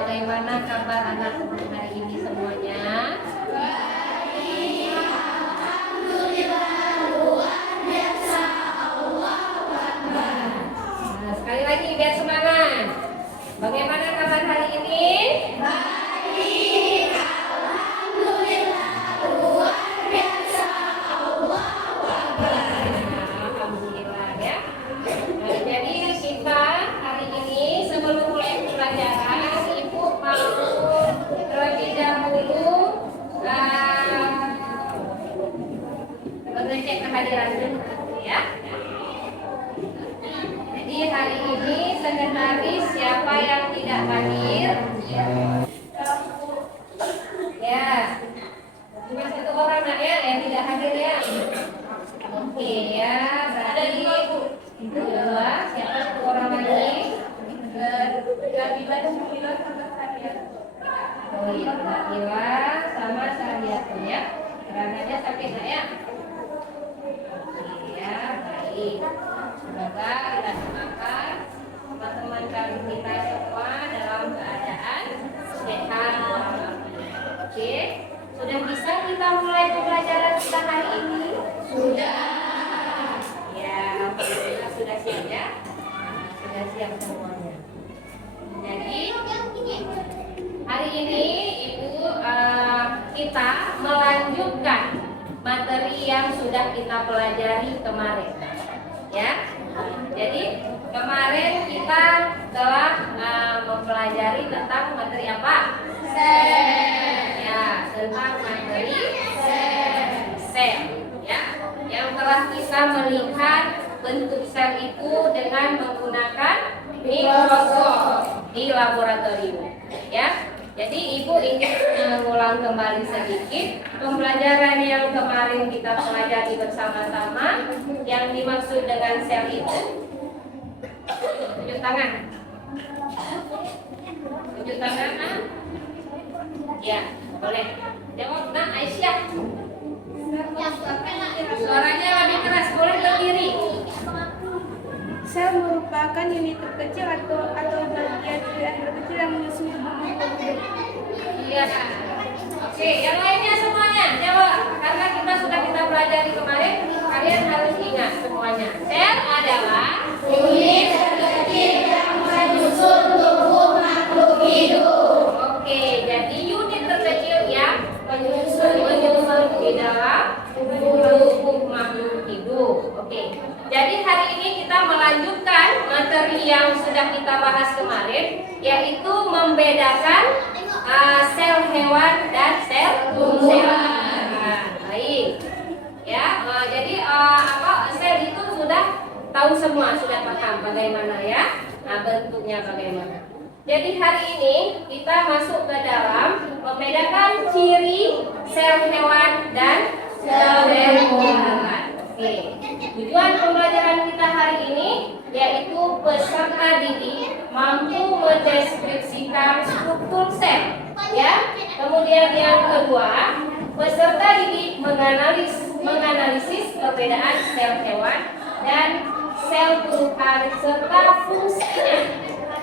Bagaimana kabar anak hari ini semuanya? Baik, alhamdulillah, luar biasa, Allahu Akbar. Nah, sekali lagi biar semangat. Bagaimana kabar hari ini? Baik, alhamdulillah, luar biasa, Allahu Akbar. Alhamdulillah ya. Nah, jadi kita hari ini sebelum mulai pelajaran terlebih dahulu mengecek kehadiran dulu ya. Jadi hari ini sekretaris siapa yang tidak hadir? Ya, cuma satu orang nak ya yang tidak hadir ya. Oke ya, berarti dua. Siapa satu orang lagi? Oh iya, Nabila sama Sariatun ya. Kerananya sakit nggak ya? Iya, baik. Semoga kita doakan teman-teman kita semua dalam keadaan sehat walafiat. Oke, sudah bisa kita mulai pembelajaran kita hari ini? Sudah. Ya, alhamdulillah sudah siap ya. Sudah siap semuanya. Jadi hari ini Ibu kita melanjutkan materi yang sudah kita pelajari kemarin, ya. Jadi kemarin kita telah mempelajari tentang materi apa? Sel. Ya, tentang materi sel, ya. Yang telah kita melihat bentuk sel itu dengan menggunakan mikroskop di laboratorium, ya. Jadi Ibu ingin mengulang kembali sedikit pembelajaran yang kemarin kita pelajari bersama-sama. Yang dimaksud dengan sel itu, tunjuk tangan. Tunjuk tangan, nah. Ya, boleh. Jawab, nah, Aisyah. Suaranya lebih keras, boleh berdiri. Sel merupakan unit terkecil atau bagian terkecil yang menyusui tubuh hidup. Iya. Oke, yang lainnya semuanya jawab. Karena kita sudah pelajari kemarin, kalian harus ingat semuanya. Sel adalah unit terkecil yang menyusun tubuh makhluk hidup. Oke, jadi unit terkecil yang menyusun di dalam tubuh makhluk hidup. Oke. Jadi hari ini kita melanjutkan materi yang sudah kita bahas kemarin, yaitu membedakan sel hewan dan sel tumbuhan. Baik, ya. Jadi sel itu sudah tahu semua, sudah paham bagaimana ya, bentuknya bagaimana. Jadi hari ini kita masuk ke dalam membedakan ciri sel hewan dan sel tumbuhan. Oke. Tujuan pembelajaran kita hari ini yaitu peserta didik mampu mendeskripsikan struktur sel, ya. Kemudian yang kedua, peserta didik menganalisis perbedaan sel hewan dan sel tumbuhan serta fungsinya,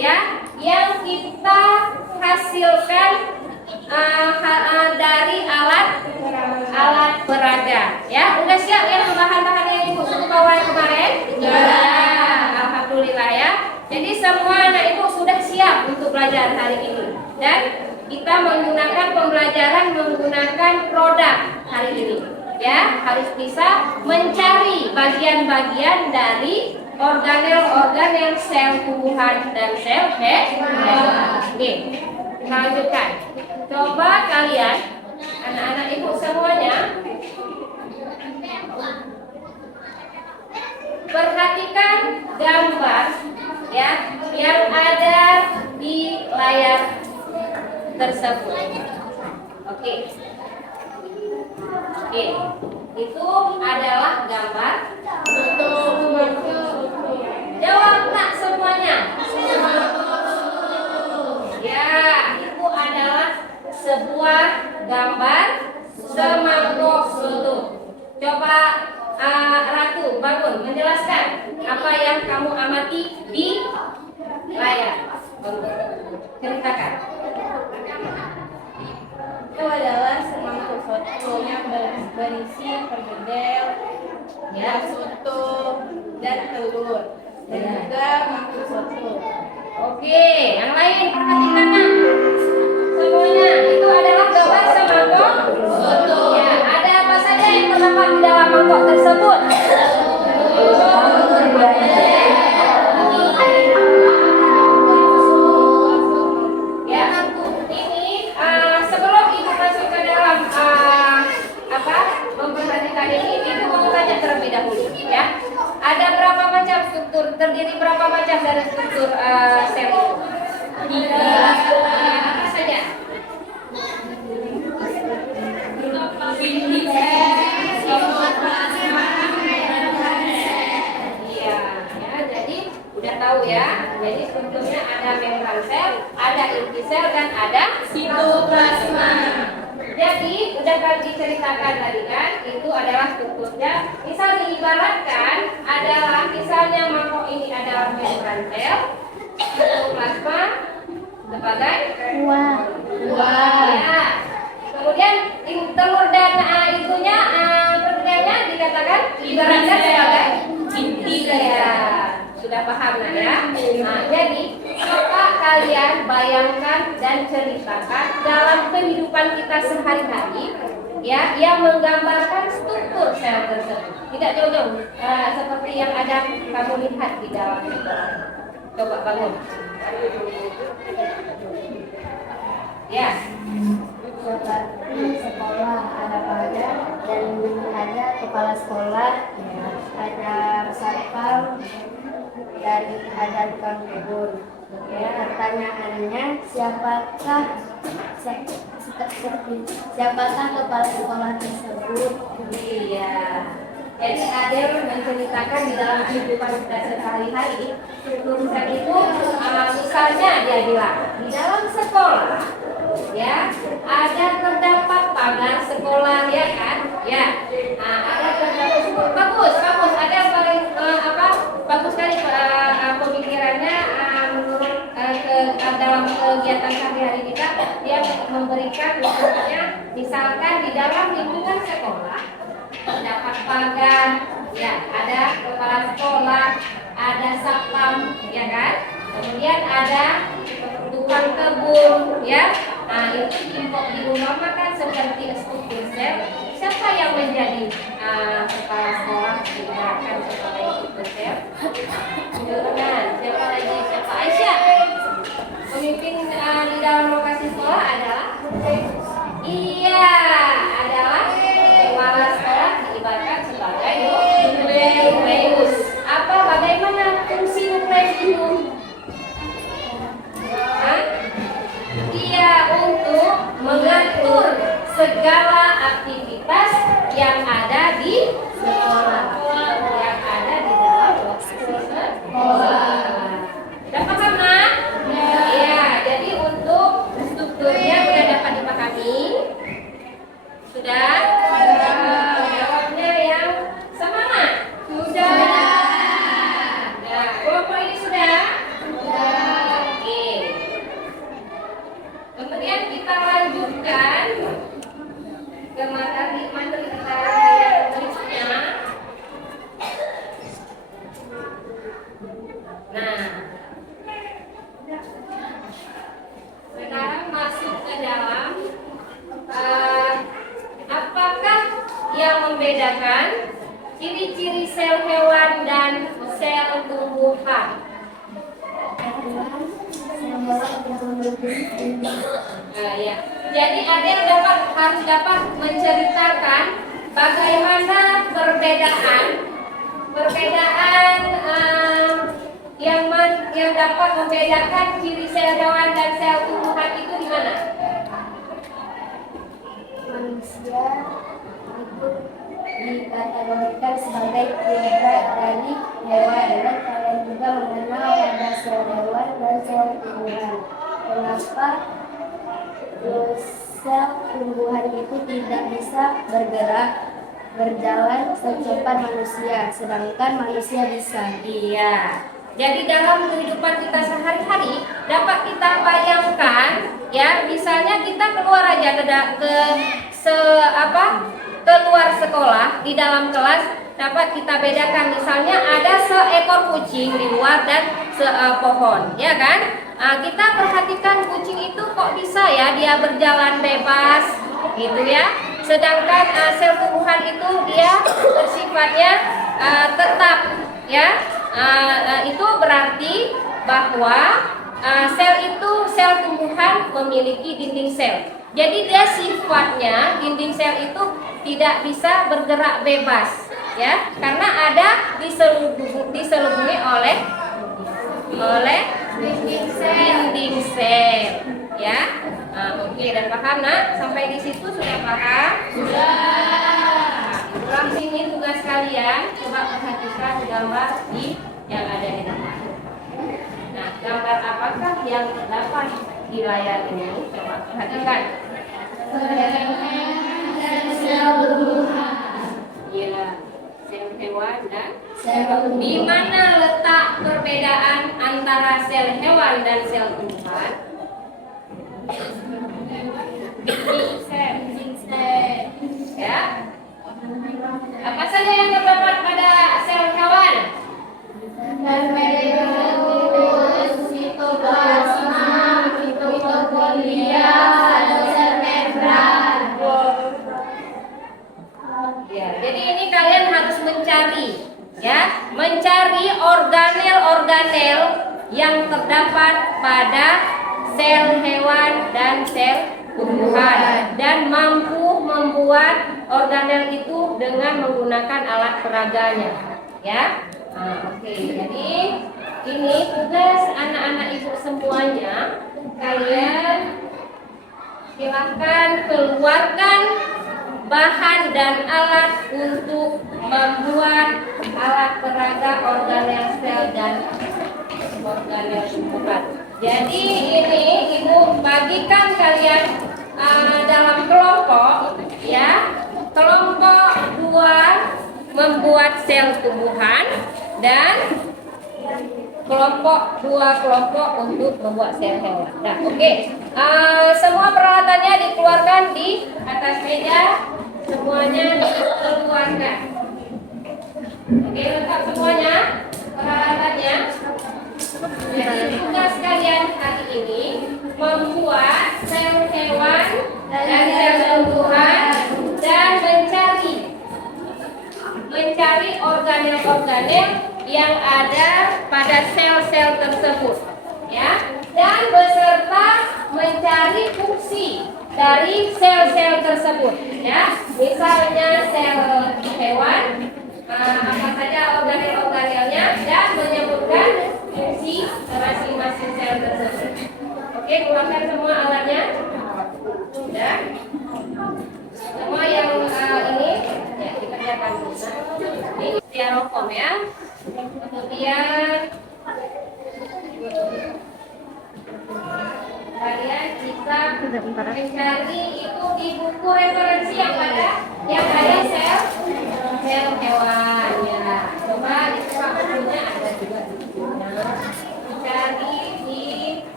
ya, yang kita hasilkan dari alat peraga, ya. Udah siap ya bahan-bahannya Ibu? sekolah kemarin? Sudah. Alhamdulillah ya. Jadi semua anak ibu sudah siap untuk belajar hari ini. Dan kita menggunakan pembelajaran menggunakan produk hari ini. Ya, harus bisa mencari bagian-bagian dari organel-organel sel tumbuhan dan sel hewan. Oke, kita lanjutkan. Coba kalian, anak-anak ibu semuanya, perhatikan gambar ya yang ada di layar tersebut. Oke. Oke. Itu adalah gambar. Jawab nak semuanya. Ya, itu adalah sebuah gambar semangkuk soto. Coba Ratu bangun menjelaskan apa yang kamu amati di layar. Ceritakan. Itu adalah semangkuk soto yang berisi perkedel, ya, soto dan telur, dan juga mangkuk soto. Oke, yang lain perhatikan nak. Semuanya itu adalah gambar semangkuk soto. Ya, ada apa saja yang terdapat di dalam mangkok tersebut? Ya, ini sebelum ibu masuk ke dalam memperhatikan ini, ibu mau tanya terlebih dahulu, ya. Ada berapa macam struktur? Terdiri berapa macam dari struktur sel itu? 3. Apa saja? Iya, ya. Jadi udah tahu ya. Jadi strukturnya ada membran sel, ada inti sel dan ada sitoplasma. Jadi udah kan diceritakan tadi kan, itu adalah strukturnya. Misal diibaratkan adalah misalnya mangkok ini adalah membran sel, sitoplasma sebagai ya. Kemudian telur dan itunya perbedaannya dikatakan ibaratkan sebagai inti ya. Sudah paham nah ya? Nah, jadi coba kalian bayangkan dan ceritakan dalam kehidupan kita sehari-hari ya, yang menggambarkan struktur sel tersebut. Tidak jauh-jauh seperti yang ada kamu lihat di dalam sekolah. Coba bangun. Ya. Seperti sekolah ada pelajar dan ada kepala sekolah, ada satpam dan ada tukang kebun. Ya, pertanyaannya siapakah kepala sekolah tersebut? Iya. Jadi Adel menceritakan di dalam kehidupan kita sehari-hari, struktur sel itu misalnya dia bilang di dalam sekolah ya ada terdapat pagar sekolah ya kan ya. Nah, ada terdapat bagus ada yang paling bagus sekali pemikirannya menurut dalam kegiatan sehari-hari kita, dia memberikan misalnya misalkan di dalam lingkungan sekolah terdapat pagar ya, ada kepala sekolah, ada satpam ya kan, kemudian ada tukang kebun ya. Nah, itu diumpamakan seperti struktur sel. Siapa yang menjadi kepala sekolah digunakan sebagai struktur sel? Jangan. Siapa lagi? Siapa? Aisyah. Pemimpin di dalam lokasi sekolah adalah iya, adalah kepala sekolah diibaratkan sebagai nukleus. Apa bagaimana fungsi nukleus itu? Iya, untuk mengatur segala aktivitas yang ada di sekolah, yang ada di dalam sekolah. Sudah paham nak? Iya, jadi untuk strukturnya sudah dapat dipahami. Sudah? Jawabnya yang semangat. Sudah. Nah, kelompok ini sudah? Oke. Kemudian kita lanjutkan ke materi kita yang berikutnya. membedakan ciri-ciri sel hewan dan sel tumbuhan. Ya. Jadi Adel harus dapat menceritakan bagaimana perbedaan yang dapat membedakan ciri sel hewan dan sel tumbuhan itu di mana? Manusia itu dikategorikan sebagai pihak dari hewan, dan kalian juga mengenal ada sel hewan dan sel tumbuhan. Kenapa sel tumbuhan itu tidak bisa berjalan secepat manusia, sedangkan manusia bisa? Iya. Jadi dalam kehidupan kita sehari-hari dapat kita bayangkan, ya, misalnya kita keluar aja keluar sekolah, di dalam kelas dapat kita bedakan, misalnya ada seekor kucing di luar dan pohon, ya kan? Kita perhatikan kucing itu kok bisa ya dia berjalan bebas, gitu ya. Sedangkan sel tumbuhan itu dia bersifatnya tetap, ya. Itu berarti bahwa sel tumbuhan memiliki dinding sel. Jadi dia sifatnya dinding sel itu tidak bisa bergerak bebas, ya, karena ada diselubungi oleh dinding sel, ya. Oke, dan paham nak? Sampai di situ sudah paham? Sudah. Ulang sini tugas kalian, coba perhatikan gambar yang ada di depan. Nah, gambar apakah yang terdapat di layar ini? Coba perhatikan. Sel tumbuhan. Iya, sel hewan dan Sel tumbuhan. di mana letak perbedaan antara sel hewan dan sel tumbuhan? Dinding sel. Ya. Apa saja yang terdapat pada sel hewan? Sitoplasma, mitokondria, sel membran. Ya, jadi ini kalian harus mencari, ya, mencari organel-organel yang terdapat pada sel hewan dan sel tumbuhan, dan mampu membuat organel itu dengan menggunakan alat peraganya, ya. Oke, jadi ini tugas anak-anak ibu semuanya. Kalian silahkan keluarkan bahan dan alat untuk membuat alat peraga organel sel dan organel tumbuhan. Jadi ini ibu bagikan kalian dalam kelompok, ya. Kelompok 2 membuat sel tumbuhan dan kelompok untuk membuat sel hewan. Nah, oke. Semua peralatannya dikeluarkan di atas meja, semuanya dikeluarkan. Oke, lengkap semuanya peralatannya. Jadi tugas kalian hari ini membuat sel hewan dan sel tumbuhan dan mencari organel-organel yang ada pada sel-sel tersebut, ya, dan beserta mencari fungsi dari sel-sel tersebut, ya. Misalnya sel hewan, apa saja organel-organelnya, dan menyebutkan fungsi masing-masing sel tersebut. Oke, keluarkan semua alatnya. Sudah. Semua yang ini ya dikerjakan dulu. Ini styrofoam, ya. Kemudian kalian bisa mencari itu di buku referensi yang ada sel hewan, ya. Coba dibuka bukunya, ada juga di bukunya. Cari di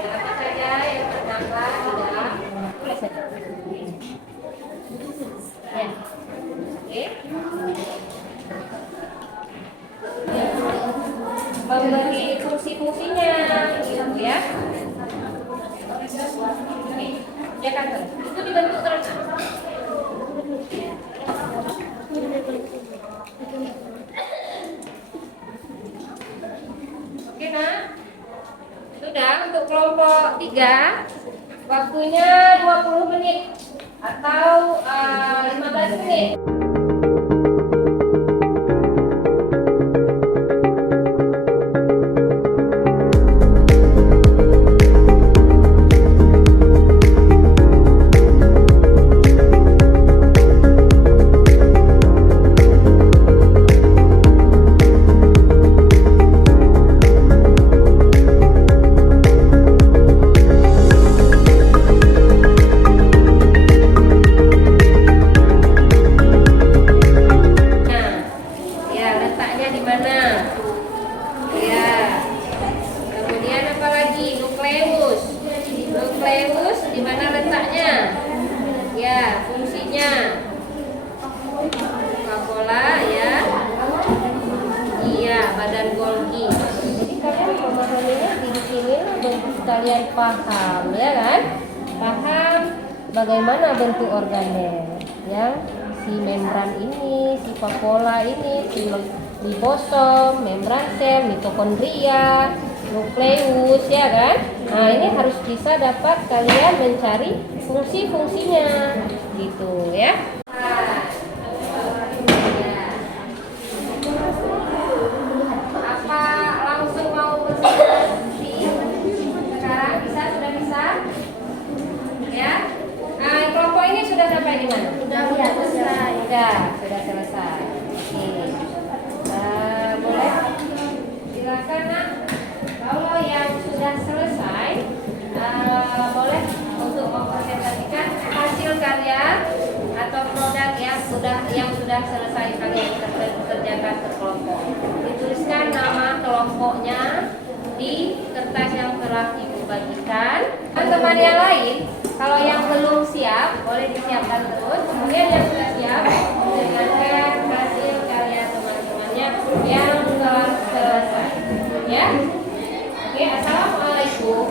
apa saja yang terdapat di dalam tulis saja. Ya. Oke. Memberi fungsi-fungsinya, gitu ya. Oke, ya kan? Itu dibentuk terus. 3. Waktunya 20 menit atau 15 menit. Nukleus di mana letaknya? Ya, fungsinya. Coca-Cola ya. Iya, badan Golgi. Jadi kalian memahaminya di sini bentuk kalian paham ya kan? Paham bagaimana bentuk organel yang si membran ini, si vakuola ini, si liposom, membran sel, mitokondria, nukleus ya kan? Nah, ini harus bisa dapat kalian mencari fungsi-fungsinya gitu ya. Apa langsung mau presentasi sekarang? Bisa, sudah bisa? Ya. Nah, kelompok ini sudah sampai di mana? Sudah selesai. Sudah selesai. Oke. Boleh? Silakan nak. Kalau yang sudah selesai, boleh untuk mempresentasikan hasil karya atau produk yang sudah selesai kalian kerjakan ke kelompok. Dituliskan nama kelompoknya di kertas yang telah ibu bagikan. Teman-teman yang lain, kalau yang belum siap, boleh disiapkan terus. Kemudian yang sudah siap, dengarkan hasil karya teman-temannya yang telah selesai. Ya. Oke, assalamualaikum.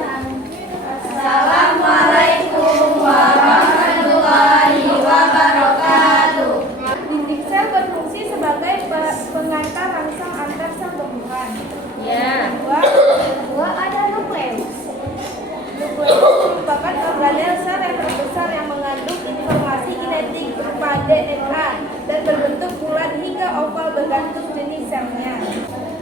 Assalamualaikum warahmatullahi wabarakatuh. Dinding sel berfungsi sebagai pengantar rangsang antar sel tumbuhan. Ya. Kedua ada nukleus. Nukleus merupakan organel sel yang terbesar yang mengandung informasi genetik berupa DNA dan berbentuk bulat hingga oval bergantung jenis selnya.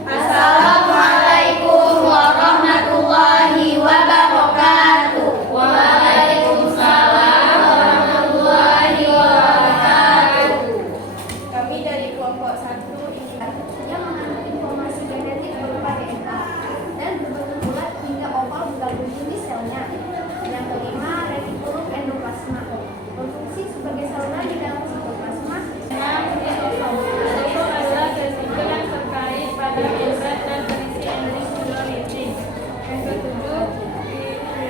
Assalamualaikum warahmatullahi wabarakatuh. Waalaikumsalam warahmatullahi wabarakatuh. Kami dari kelompok 1 Yang mengandung informasi genetik berupa DNA dan berbentuk bulat hingga oval bergantung jenis selnya. Yang kelima, retikulum endoplasma berfungsi sebagai saluran di dalam sitoplasma. Itu adalah resiko yang terkait pada membran dan berisi embryonitik. Yang ketujuh,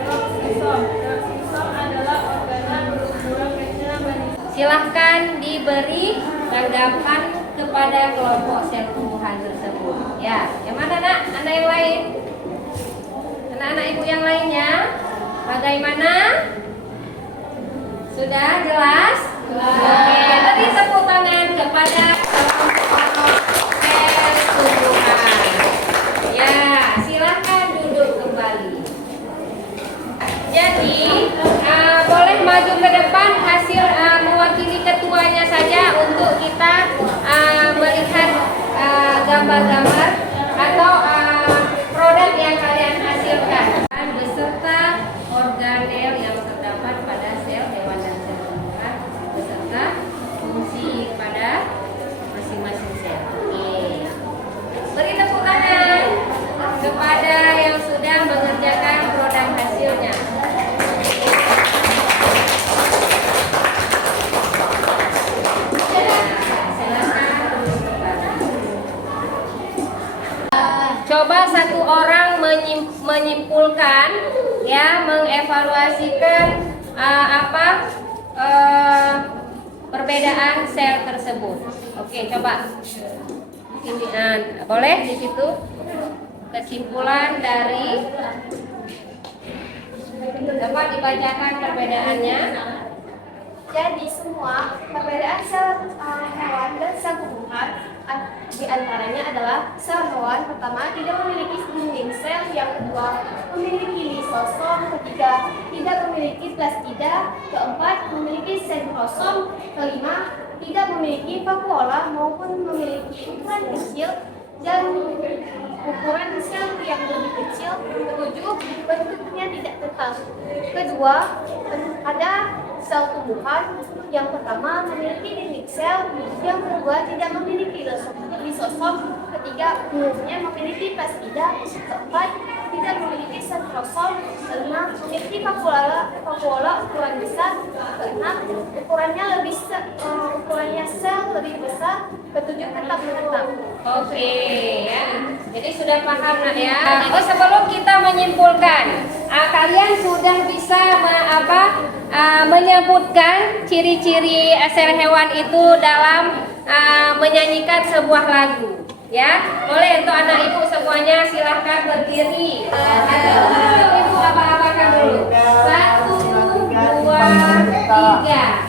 peroksisom. Peroksisom adalah organel berukuran kecil berisi. Silahkan diberi tanggapan kepada kelompok sel tumbuhan tersebut. Ya, yang mana nak? Anak yang lain? Anak-anak ibu yang lainnya? Bagaimana? Sudah jelas? Oke, beri tepuk tangan kepada kelompok sel tumbuhan. Ya, silahkan duduk kembali. Jadi, boleh maju ke depan hasil mewakili ketuanya saja untuk kita melihat gambar-gambar atau produk yang kalian hasilkan beserta organel yang terdapat pada sel hewan dan sel tumbuhan beserta fungsi pada masing-masing sel. Oke. Beri tepuk tangan kepada yang sudah mengerjakan produk hasilnya. Coba satu orang menyimpulkan, ya, mengevaluasikan perbedaan sel tersebut. Oke, coba. Ini, boleh di situ kesimpulan dari dapat dibacakan perbedaannya. Jadi semua perbedaan sel hewan dan sel tumbuhan Di antaranya adalah sel hewan pertama tidak memiliki dinding sel, yang kedua memiliki lisosom, ketiga tidak memiliki plastida, keempat memiliki sentrosom, kelima tidak memiliki vakuola maupun memiliki ukuran kecil dan ukuran sel yang lebih kecil, ketujuh bentuknya tidak tetap. Kedua, ada sel tumbuhan. Yang pertama memiliki dinding sel, yang kedua tidak memiliki lisosom, ketiga umumnya memiliki plastida, keempat tidak memiliki sentrosom, kelima memiliki vakuola ukuran besar, keenam ukurannya sel lebih besar, ketujuh tetap menetap. Oke ya. Jadi sudah paham nak ya. Oh, sebelum kita menyimpulkan, kalian sudah bisa menyebutkan ciri-ciri sel hewan itu dalam menyanyikan sebuah lagu. Ya, boleh untuk anak ibu semuanya silahkan berdiri. Ibu apa-apakan dulu. 1, 2, 3.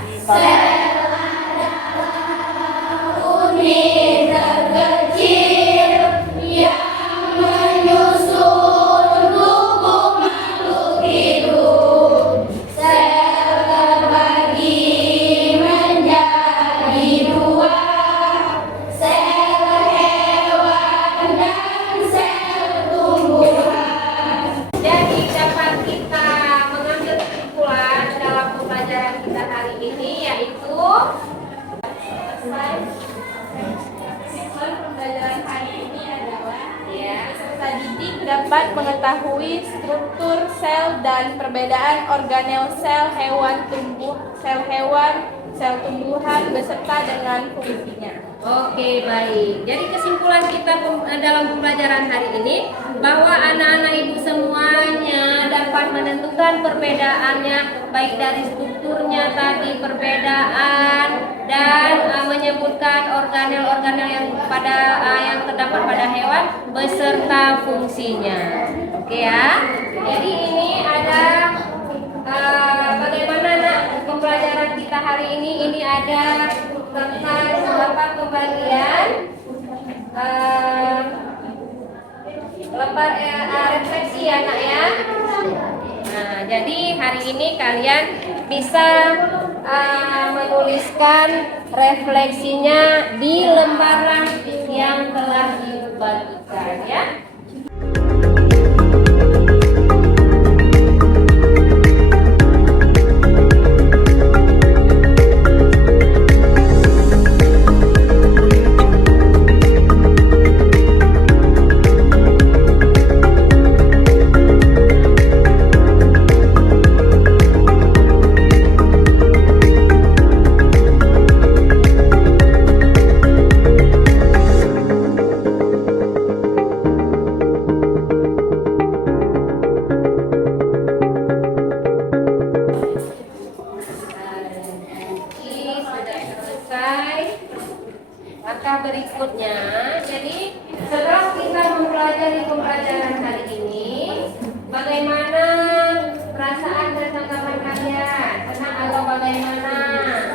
Uni terkecil yang menyusun tubuh makhluk hidup, sel terbagi menjadi dua, sel hewan dan sel tumbuhan. Jadi dapat kita mengambil kesimpulan dalam pembelajaran kita hari ini, yaitu pembelajaran hari ini adalah peserta didik dapat mengetahui struktur sel dan perbedaan organel sel hewan, sel tumbuhan beserta dengan fungsinya. Oke, baik. Jadi kesimpulan kita dalam pembelajaran hari ini bahwa anak-anak ibu semuanya dapat menentukan perbedaannya, baik dari strukturnya tadi perbedaan dan menyebutkan organel-organel yang terdapat pada hewan beserta fungsinya. Oke ya. Jadi ini ada bagaimana nak pembelajaran kita hari ini? Ini ada tentang lembar pembagian lembar refleksi ya nak ya. Nah, jadi hari ini kalian bisa menuliskan refleksinya di lembaran yang telah dibagikan ya. Langkah berikutnya, jadi setelah kita mempelajari pembelajaran hari ini, bagaimana perasaan dan tanggapan kalian? Senang atau bagaimana?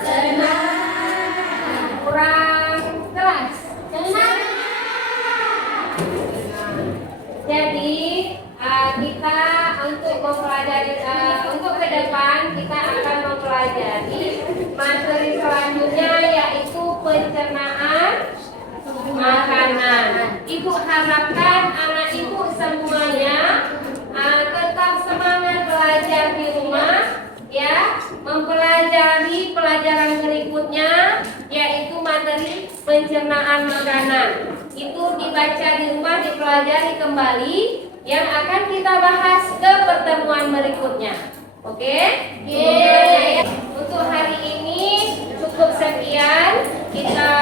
Senang. Kurang keras? Senang. Jadi kita untuk mempelajari untuk ke depan kita akan mempelajari materi selanjutnya, yaitu pencernaan makanan. Ibu harapkan anak ibu semuanya tetap semangat belajar di rumah ya, mempelajari pelajaran berikutnya yaitu materi pencernaan makanan. Itu dibaca di rumah, dipelajari kembali, yang akan kita bahas ke pertemuan berikutnya. Oke? Untuk hari ini cukup sekian kita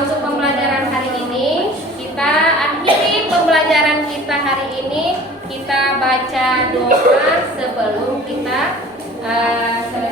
untuk pembelajaran hari ini. Kita akhiri pembelajaran kita hari ini. Kita baca doa sebelum kita selesai.